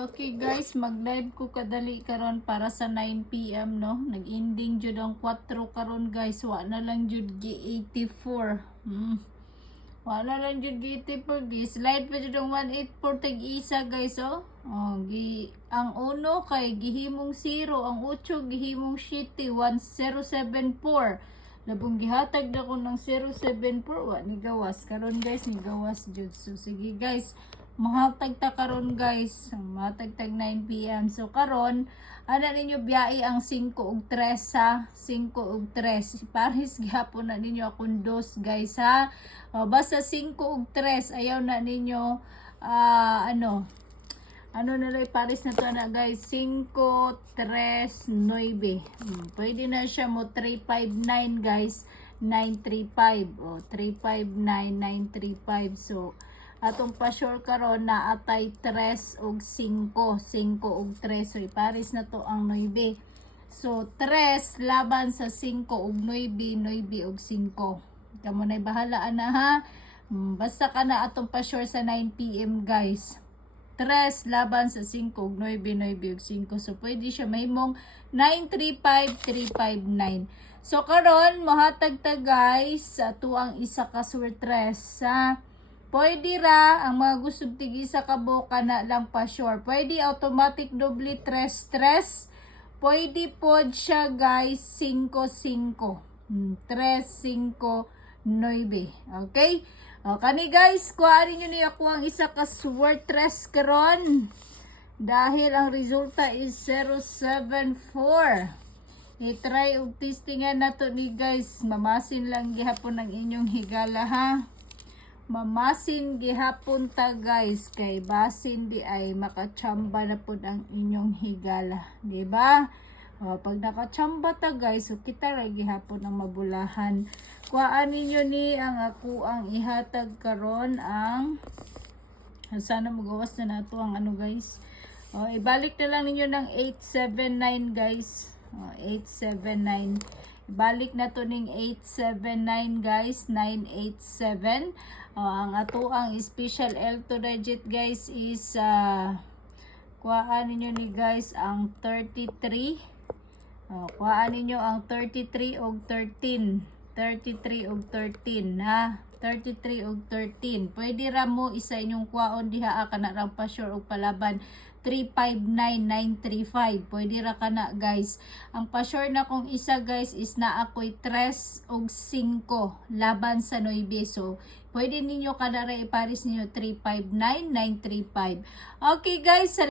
Okay guys, mag-live ko kadali karon para sa 9 PM no. Nag-ending jud ang 4 karon guys. Wa na lang jud G84. Wala lang jud G84 guys. Slide pa jud ang 184 tag isa guys oh. Ang 1 kay gihimong 0, ang 8 gihimong 7 1074. Labong gihatag na ko ng 074 wa ni gawas karon guys, ni gawas jud. So sige guys, mahatag ta karon guys, mahatag tag 9 PM. So karon ana ninyo biyai ang 5 ug 3 ha, 5 ug 3 pares gyapon na ninyo akong dos guys ha. Basta 5 ug 3 ayaw na ninyo ano na rin pares na to na guys, 5 3 9. Pwede na siya mo 359 guys, 935 o 359 935. So atong pa-sure karon na atay 3 og 5 og 3. So ipares na to ang 9. So 3 laban sa 5 og 9 og 5. Kamo na bahalaan na ha. Basta ka na atong pa-sure sa 9 PM guys. 3 laban sa 5 og 9 og 5. So pwede siya mahimong 935359. So karon mohatag ta guys sa tuang isa ka surtres ha. Pwede ra ang mga gusto tigisa ka boka na lang pa sure. Pwede automatic doble 3. Pwede pod siya guys 5-5. 3-5-9. Okay? Kani guys, kuhanin nyo niya ako ang isa ka surtres karon. Dahil ang resulta is 074. I-try og testingan nato ni guys. Mamasin lang gihapon ang inyong higala ha. Mamasin gihapon ta guys, kay basin di ay makachamba na pod ang inyong higala, di ba? Pag nakachamba ta guys, so kita ra gihapon ang mabulahan. Kuhaan ninyo ni ang ako ang ihatag karon ang sana magawas na nato ang ano guys. Ibalik na lang ninyo ng 879 guys. 879. Balik na to ning 879 guys, 987. Ang ato ang special L2 digit guys is kuhaan ninyo ni guys ang 33. Kuhaan ninyo ang 33 og 13. 33 og 13 ha. 33 og 13. Pwede ra mo isa inyong kuhaon diha kana ra pa sure og palaban. 359935. Pwede ra kana guys. Ang pa-sure na kong isa guys is na ako'y 3 og 5 laban sa 9. So pwede ninyo kada ra ipares ninyo 359935. Okay guys.